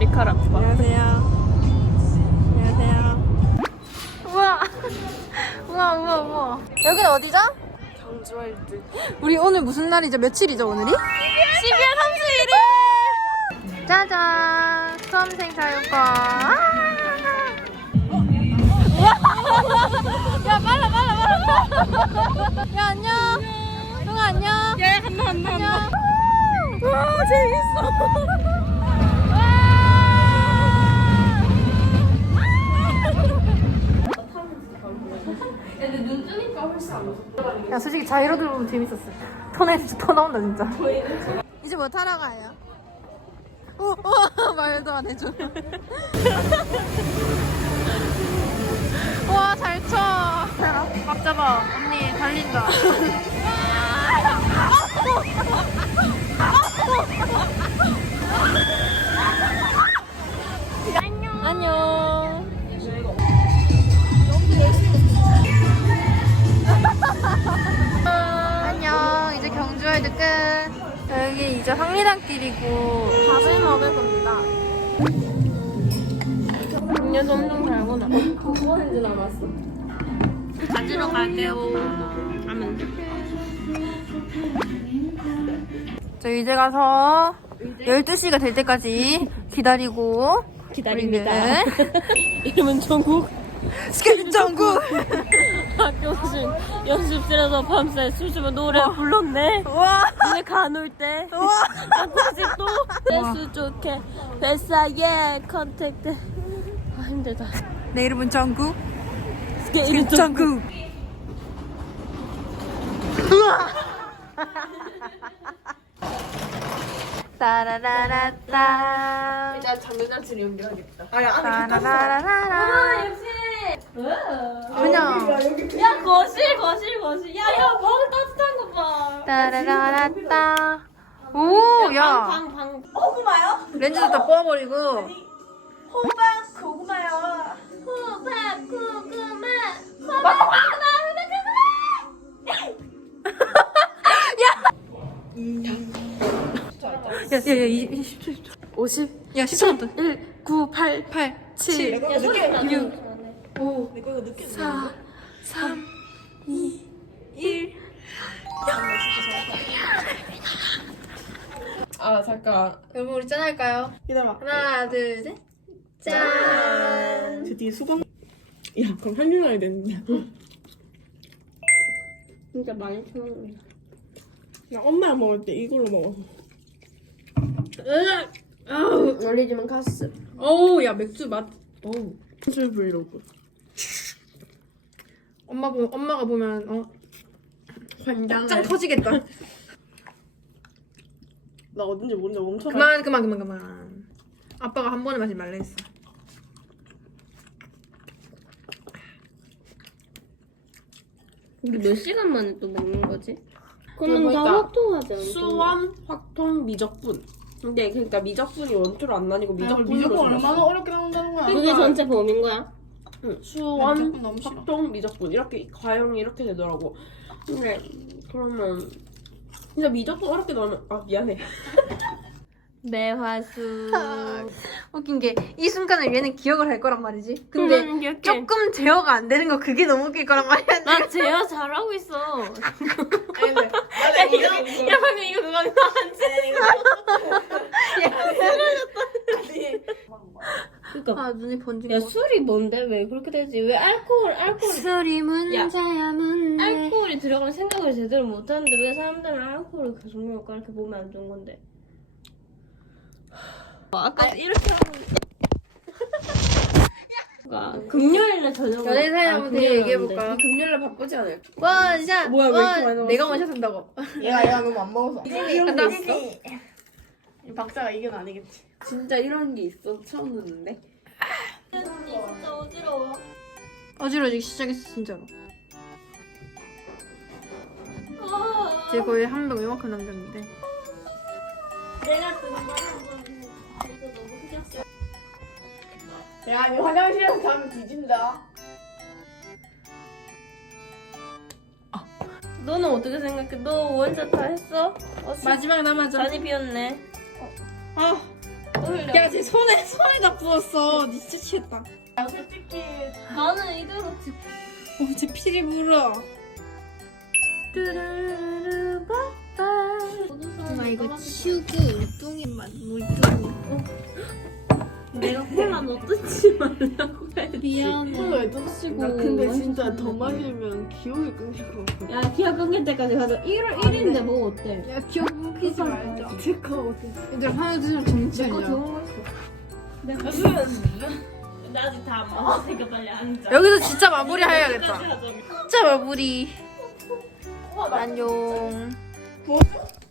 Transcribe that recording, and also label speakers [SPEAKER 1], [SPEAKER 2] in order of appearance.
[SPEAKER 1] 머리카락 봐.
[SPEAKER 2] 안녕하세요. 안녕하세요.
[SPEAKER 1] 우와. 우와. 여기는 어디죠?
[SPEAKER 2] 경주월드.
[SPEAKER 1] 우리 오늘 무슨 날이죠? 며칠이죠, 오늘이? 12월 31일! 짜잔! 수험생 자유과. 야, 빨라. 야, 안녕. 동아, 안녕.
[SPEAKER 2] 야, 간다.
[SPEAKER 1] 안녕. 와, 재밌어.
[SPEAKER 2] 근데 눈 뜨니까 훨씬 안 무섭다.
[SPEAKER 1] 야, 솔직히 자이로 들어보면 재밌었어. 터나온다 진짜. 이제 뭐 타러 가요? 말도 안 해줘. 와, 잘 쳐. 막 잡아. 언니, 달린다. 안녕. 안녕. 이제 경주월드 끝. 여기 이제 황리단길이고 밥을 먹을 겁니다.
[SPEAKER 2] 음료수 엄청 달구나. 그거 한지 남았어.
[SPEAKER 1] 가지러 갈게요.
[SPEAKER 2] 하면 돼.
[SPEAKER 1] 저희 이제 가서 12시가 될 때까지 기다리고
[SPEAKER 2] 기다립니다.
[SPEAKER 1] 우리는
[SPEAKER 2] 이름은 정국.
[SPEAKER 1] 스케줄 전국.
[SPEAKER 2] 학교 연습실에서 밤새 수줍어 노래 불렀네.
[SPEAKER 1] 와.
[SPEAKER 2] 왜 간올 때.
[SPEAKER 1] 와.
[SPEAKER 2] 다시 또 배수 좋게 뱃사이에 컨택트. 아 힘들다.
[SPEAKER 1] 내 이름은 정국.
[SPEAKER 2] 이름 좀
[SPEAKER 1] 정국. 따라라라따.
[SPEAKER 2] 나 장르자치를 연결하겠다.
[SPEAKER 1] 따라라라라. 그냥.
[SPEAKER 2] 야 거실. 야야 방 따뜻한 거 봐.
[SPEAKER 1] 따라라라따. 오, 야.
[SPEAKER 2] 방.
[SPEAKER 1] 렌즈도 다 뽑아버리고.
[SPEAKER 2] 호박 고구마.
[SPEAKER 1] 야, 10초.
[SPEAKER 2] 50.
[SPEAKER 1] 야, 10초.
[SPEAKER 2] 1, 9, 8,
[SPEAKER 1] 8,
[SPEAKER 2] 7, 6, 5, 4,
[SPEAKER 1] 3, 2, 1.
[SPEAKER 2] 아 잠깐.
[SPEAKER 1] 여러분, 우리 짠할까요?
[SPEAKER 2] 기다려.
[SPEAKER 1] 하나, 둘, 셋. 짠.
[SPEAKER 2] 드디어 수건. 야 그럼 한줄 알야 되는데. 진짜 많이 쳐먹는다. 나 엄마랑 먹을 때 이걸로 먹었어. 올리지만 카스.
[SPEAKER 1] 어우, 야, 맥주 맛. 어우.
[SPEAKER 2] 술 브이로그.
[SPEAKER 1] 엄마가 보면,
[SPEAKER 2] 환장을.
[SPEAKER 1] 짱 터지겠다.
[SPEAKER 2] 나 어딘지 모르는데 멈춰.
[SPEAKER 1] 그만. 아빠가 한 번에 마시지 말라 했어.
[SPEAKER 3] 우리 몇 시간 만에 또 먹는 거지?
[SPEAKER 2] 그러면
[SPEAKER 3] 다
[SPEAKER 2] 다
[SPEAKER 3] 확통하지 않고
[SPEAKER 2] 수원, 확통, 미적분. 근데 그러니까 미적분이 원투로 안 나뉘고 미적분으로
[SPEAKER 4] 미적분 얼마나 어렵게 나온다는 거야.
[SPEAKER 3] 그게 전체 범인 거야?
[SPEAKER 2] 응, 수원,
[SPEAKER 4] 미적분 너무 싫어.
[SPEAKER 2] 확통, 미적분 이렇게 과형이 이렇게 되더라고. 근데 그러면 근데 미적분 어렵게 나오면 아 미안해.
[SPEAKER 3] 매화수
[SPEAKER 1] 웃긴 게 이 순간을 얘는 기억을 할 거란 말이지. 근데
[SPEAKER 2] 조금
[SPEAKER 1] 조금 제어가 안 되는 거 그게 너무 웃길 거란 말이야.
[SPEAKER 3] 나 제어 잘하고 있어.
[SPEAKER 1] 야,
[SPEAKER 3] 방금 이거 그거 그니까
[SPEAKER 1] 아, 눈이 번진
[SPEAKER 3] 야
[SPEAKER 1] 거.
[SPEAKER 3] 술이 뭔데? 왜 그렇게 되지? 왜 알코올이
[SPEAKER 1] 술이 문제야, 문제.
[SPEAKER 3] 알코올이 들어가는 생각을 제대로 못하는데 왜 사람들은 알코올을 계속 먹을까? 이렇게 보면 안 좋은 건데 아까 이렇게 하는 금요일날 저녁
[SPEAKER 1] 연애 사연 한번 되게 얘기해볼까?
[SPEAKER 2] 금요일날 바쁘지 않아요?
[SPEAKER 1] 원샷!
[SPEAKER 2] 뭐야, 왜 이렇게 많이
[SPEAKER 1] 내가
[SPEAKER 2] 넣었어?
[SPEAKER 1] 원샷 한다고.
[SPEAKER 4] 얘가 너무 안 먹어서.
[SPEAKER 2] 이런 게 있어?
[SPEAKER 4] 박사가 이건 아니겠지.
[SPEAKER 2] 진짜 이런 게 있어? 처음 듣는데?
[SPEAKER 3] 진짜 어지러워.
[SPEAKER 1] 어지러지기 시작했어, 진짜로. 쟤 거의 한 명 이만큼 남겼는데.
[SPEAKER 3] 내가 드는 거 한번 이거 너무 힘들었어.
[SPEAKER 4] 야, 니 화장실에서 자면 뒤진다.
[SPEAKER 3] 너는 어떻게 생각해? 너 원샷 다 했어?
[SPEAKER 1] 마지막 남았죠?
[SPEAKER 3] 잔이 비었네.
[SPEAKER 1] 아,
[SPEAKER 3] 흘려.
[SPEAKER 1] 야, 쟤 손에다 부었어. 니 진짜 취했다.
[SPEAKER 4] 야 솔직히
[SPEAKER 3] 나는 이대로 찍.
[SPEAKER 1] 쟤 피리 물어. 엄마 이거 치우고 물뚱이 물뚱이.
[SPEAKER 3] 내가 콜라 너 뜯지 말라고 했지.
[SPEAKER 1] 미안해.
[SPEAKER 4] 왜 떴시고? 나 근데 진짜 더 마시면 기억이 끊길 것 같아.
[SPEAKER 3] 야 기억 끊길 때까지 가자. 1월 1일인데 뭐 어때?
[SPEAKER 1] 야, 기억 끊기지 말자.
[SPEAKER 4] 체크 어때?
[SPEAKER 1] 얘들 하나 둘 정치
[SPEAKER 3] 내거
[SPEAKER 1] 아니야.
[SPEAKER 3] 좋은 거 있어. 나 아직 다 안 먹었으니까 빨리 앉아.
[SPEAKER 1] 여기서 진짜 마무리 해야겠다.
[SPEAKER 3] 끝까지 하자.
[SPEAKER 1] 진짜 마무리. 안녕.